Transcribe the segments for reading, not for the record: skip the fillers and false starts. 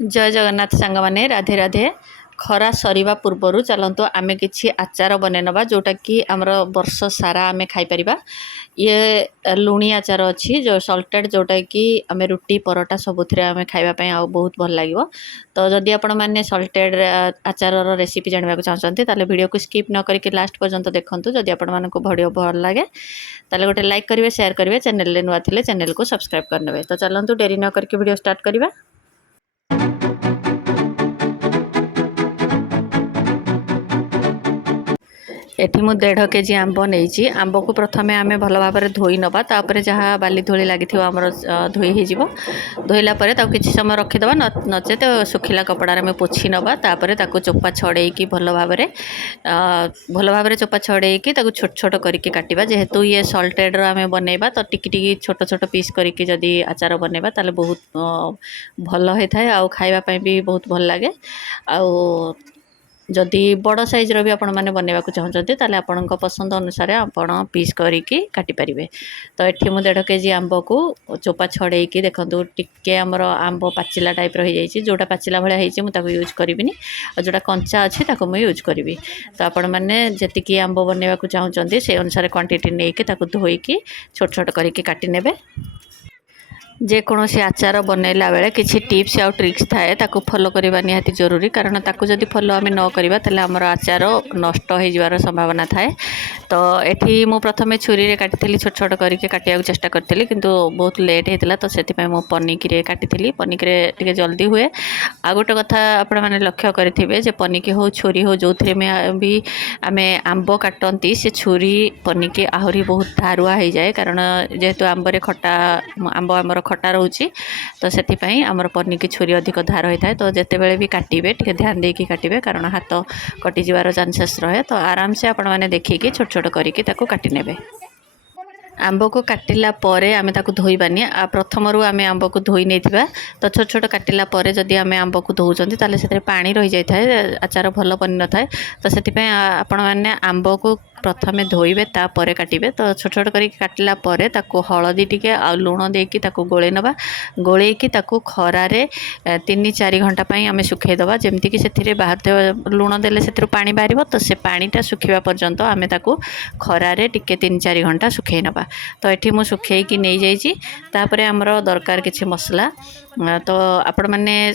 जय जगन्नाथ सांग माने राधे राधे। खरा सरिबा पूर्वरु चलंतु आमे किछि आचार बने नबा जोटा कि हमर वर्ष सारा आमे खाइ परिबा। ये लुणी आचार अछि जो सॉल्टेड जोटा कि आमे रुटी परोटा सबुथिरे आमे खाइबा पय आ बहुत भल लागिवो। तो जदि आपण माने सॉल्टेड आचार रो रेसिपी जानबा को चाहछन्ते ताले वीडियो को स्किप न करके लास्ट पर्यंत देखंतु। जदि आपण मानको वीडियो भल लागे ताले गोटे लाइक करिवे शेयर करिवे चैनल ले नुआ थिले चैनल को सब्सक्राइब करनेबे। तो चलंतु देरी न करके वीडियो स्टार्ट करिबा। एठी मु 1.5 केजी आंब नहीं आंब को प्रथमे आमे भल भाव धोई नबा तापर जहाँ बाली धूली लगी आमर धोई हो धोइला किसी समय रखीदबा नचेत सुखिला कपड़ा आम पोछि नबा तापर चोपा छड़ेकी भल भाव चोपा छड़ेकी छोट छोट करके काटिबा। जेहेतु ये सॉल्टेड रो आमे बनैबा तो टिकी छोट छोट पीस करके जदि आचार बनैबा ताले बहुत भल होता है आ खाइबा पय भी बहुत भल लागे। आउ जदि बड़ साइज रो भी आपण माने बनैबा को चाहछन्ते ताले आपणक पसंद अनुसार आपण पीस करिकी काटि परिबे। तो एठी मु 1.5 केजी आंब को चोपा छड़ेकी देखंतु टिके हमर आंब पाचिला टाइप रो हो जाईची। जोटा पाचिला भलिया हेची मु ताको यूज करिबिनी आ जोटा कंचा अछि ताको मु यूज करिबी। तो आपण माने जतिकी आंब बनैबा को चाहछन्ते से अनुसार क्वांटिटी नेकी ताको धोईकी छोट छोट करिकी काटि नेबे। जेकोसी आचार बनैला बेले किसी टिप्स आउ ट्रिक्स थाए ताको फॉलो करबा निहाती जरूरी। कारण ताको जदि फॉलो आमे न करबा ताले हमर आचार नष्ट हो जिवार संभावना थाए। तो एठी मु प्रथमे छुरी रे काटिथिली छोट छोट करके काटिया चेष्टा करथिली किंतु बहुत लेट हेतिला। तो सेति पय मु पनिकी रे काटिथिली। पनिकी रे टिके जल्दी हुए। आ गोटे कथा आपण माने लक्ष्य करिथिबे जे पनिकी हो छुरी हो जोथरे में भी आमे आंब काटंती से छुरी पनिकी आहुरी बहुत धारुआ हो जाए। कारण जेहेतु आंबरे खट्टा आंब हमर खट्टा रोची तो से आमर पनिकी छुरी अधिक धार होता है। तो जिते बड़े भी काटे टे ध्यान देकी काटे कारण हाथ कटि जीवार चांसेस रहे। तो आराम से आपण मैंने देखिए छोट छोट करके काटि नेबे। आंब को काटिला परे आमे ताकू धोइबानी आ प्रथमरु आमे आंब को धोई नेथिबा। तो छोट छोट काटिला परे जदि आमे आंब को धोउचंती ताले सेते पानी रहि जाय थाए आचार भल बनि न थाए। तो सेति पय आपण माने आंब को प्रथमे धोइबे तापरे काटिबे। तो छोट छोट करके काटिला परे ताकू हळदी टिके आ लूण देकी ताकू गोळे नबा। गोळेकी ताकू खरारे 3-4 घंटा पय आमे सुखे दबा जेमति कि सेथिरे बाहर लूण देले सेथिरु पानी बारिबो। तो से पानीटा सुखिबा पर्यंत आमे ताकू खरारे टिके 3-4 घंटा सुखे नबा। तो एठी मु सुखेकी नहीं जाइची। तापरे हमरो दरकार किछि मसला। तो आपण माने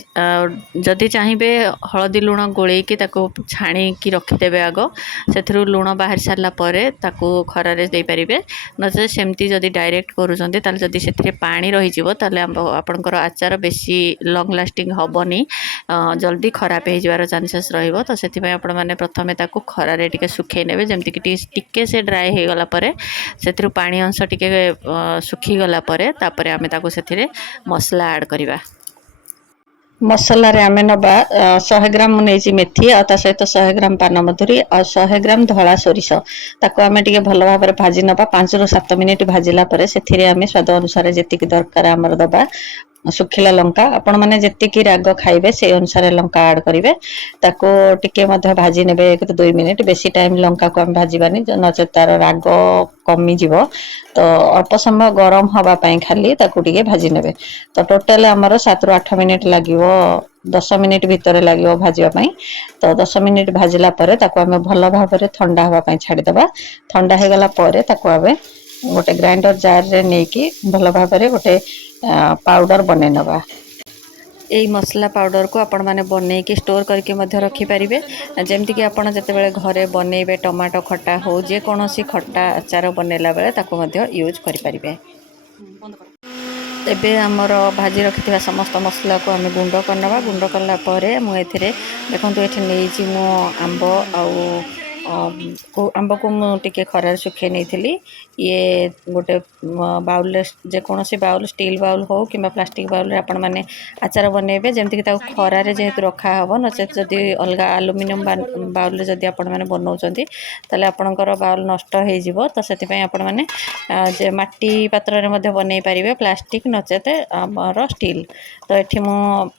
जदि चाहिबे हळदी लूण गोळेकी ताकू छाणी की रखिदेबे आगो सेथिरु लूण बाहर सारला परे ताकू खरारे दे परिबे। नचे सेमती जदि डायरेक्ट करूचंते ताले जदि सेथिरे पानी रहि जिवो ताले आपणकर आचार बेसी लॉन्ग लास्टिंग हबनी जल्दी खराब हे जिवार चांसेस रहिबो। तो सेति पय आपण माने प्रथमे ताकू खरारे टिके सुखे नेबे जेमति कि टिके से ड्राई हे गला परे सेथिरु पानी अंश टिके सुखी गला परे तापरे आमे ताकू सेथिरे मसला ऐड करिबा। मसला रे आमे नबा 100 ग्राम नेची मेथी आ ता सहित 100 ग्राम पान मधुरी आ 100 ग्राम धळा सोरिष ताको आमे टिके भल भाबरे भाजी नबा। 5 ରୁ 7 मिनिट भाजिला परे सेथिरे आमे स्वाद अनुसार जेतिकी दरकार हमर दबा। सुखिला लंका आपण माने जेतिकी राग खाइबे से अनुसार लंका ऐड करिवे ताको टिके मध्य भाजी नेबे 1-2 मिनिट। बेसी टाइम लंका को हम भाजीबानी नचे तार राग कमी जीवो। तो अल्प समय गरम हवा पय खाली ताको टिके भाजी नेबे। तो टोटल हमर 7 ରୁ 8 मिनिट लागिवो 10 मिनिट भीतर लागिवो भाजिबा पय। तो 10 मिनिट भाजिला परे ताको हमें भल भाबरे ठंडा हवा पय छाडी दबा। ठंडा हे गला परे ताको आबे गोटे ग्राइंडर जार रे नेकी भल भाबरे गोटे पाउडर बने नबा। यही मसला पाउडर को आपण माने बने के स्टोर करके मध्य रखी परिबे। जेमति कि आपण जते बेले घरे बनेबे टमाटो खट्टा हो जे कोनोसी खट्टा आचार बनेला बेले ताको मध्य यूज करि परिबे। एबे हमर भाजी रखिथिबा समस्त मसला को हमें गुंड करनबा। गुंड करला परे मु एथिरे देखंतु एठी नेइची मु आंब आंब को मु टिके खरार सुखे नहीं। ये गोटे बाउल जे कोनोसी बाउल स्टील बाउल हो कि प्लास्टिक बाउल रे आपण माने आचार बनेबे जेमति कि ताको खरारे जेहेतु रखा हबो। नचे जदि अलगा एल्युमिनियम बाउल रे जदि आपण माने बनौचंती ताले आपणकर बाउल नष्ट हे जिवो। तो सेति पय आपण माने जे माटी पात्र रे मध्ये बनै परिबे प्लास्टिक नचेते हमर स्टील। तो एठी मु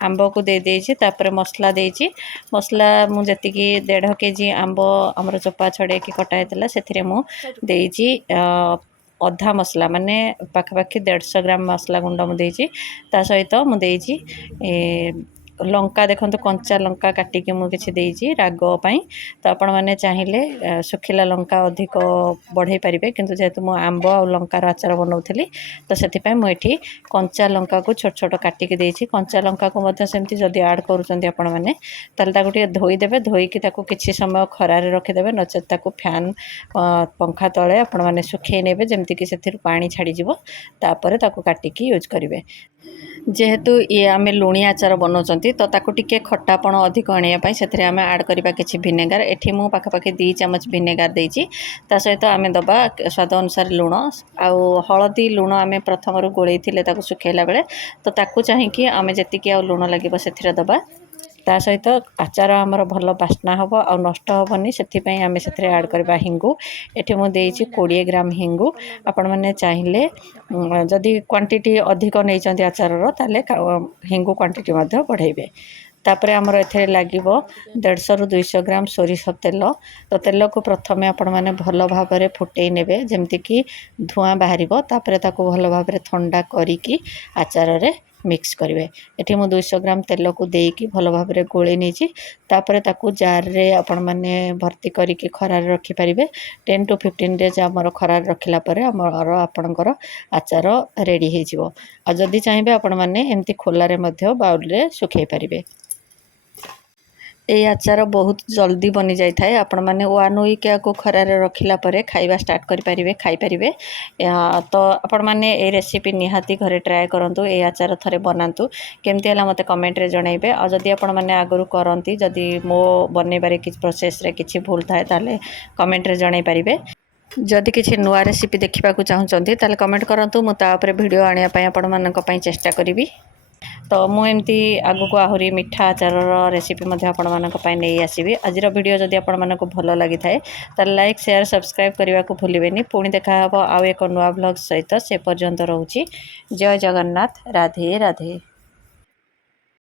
आंब को दे देछि तापर मसला देछि। मसला मु जतिकी 1.5 केजी आंब हमर चोपा छड़े की कटा हेतला सेथिरे मु देछि अधा मसला माने पाखापाखि 150 ग्राम मसला गुंड मु देछि। ता सहित मु देछि लंका देखो कंचा लंका काटिकी मुझे देती राग पाई तो आपण मैंने चाहिए सुखिला लंका अधिक बढ़े पारे किंतु जेहेतु मु आंब आ लंकार आचार बनाऊली तो से मुझे कंचा लंका को छोट छोट काटिकी देती कंचा लंका को सेमती जदि आड कर धोईदेवे धोईकी किसी समय खरारे रखिदेवे नचेत फैन पंखा तले आपण मैंने सुखे ने जमीक से पानी छाड़ीज तापर काटिकी यूज करेंगे जेहेतु ये आम लुणी आचार बनाऊँ तो ताकू टिके खट्टापण अधिक आने से आम आड करवा कि भिनेगार एठी मु पाखापाखि 2 चामच भिनेगार देती सहित आम दबा स्वाद अनुसार लुण आउ हलदी लुण आम प्रथम गोलई सुखेला बेले तो ताकू चाहिए आम जी लुण लगे से दबा ता सहित आचार आमर भल बास्ना हम आ नष्ट हेनी से आम से आड करवा हिंगु एठी मु देइछि 20 ग्राम हिंगु आपण मैंने चाहिए जदि क्वांटिटी अधिक नहीं आचार ताले हिंगु क्वांटिटी बढ़ेबे तापर आमर एथे लगे 150 रु 200 ग्राम सोरिष तेल तो तेल को प्रथमे आपण मैंने भल भाव में फुटई ने जमीक धूआं बाहर तापर ताको भल भाव में ठंडा करिकी आचार रे मिक्स करेंगे ये मु 200 ग्राम तेल को देकी भल भाव में गोले नहीं तापर ताकू जार रे आपण मैंने भर्ती करके खरार रखिपारे 10 to 15 डेज आमर खरार रखला आमर आपणकर आचार रेडी हो जदि चाहिए आपण मैंने एमती खोलारे बाउल रे सुखई पारे ये आचार बहुत जल्दी बनी जाए आपण मैंने 1 वीक को खरार रखिला खाइबा स्टार्ट करें खाईपारे तो आपण मैंने ये रेसिपी निहाती घरे ट्राए करूँ ये आचार थे बनातु केमती है मत कमेंट रे जनइबे आ जदि आपण मैंने आगु करती जदि मो बनइबारे कि प्रोसेस रे किछि भूल थाए ताले कमेंट रे जनई पारिबे जदि किछि नुआ रेसिपी देखा चाहूँगी ताले कमेंट करूँ मुझे वीडियो आने आपण मानक पई चेष्टा करी तो मुझे आगु को आहरी मिठा आचार रेसिपी आपण मानक पई नहीं आसीबी आज वीडियो जदि आपण मानक भल लगी थाए ताले लाइक शेयर सब्सक्राइब करने को भूलें पुणी देखा आउ एक नुआ ब्लॉग सहित से पर्यंत रोची जय जगन्नाथ राधे राधे।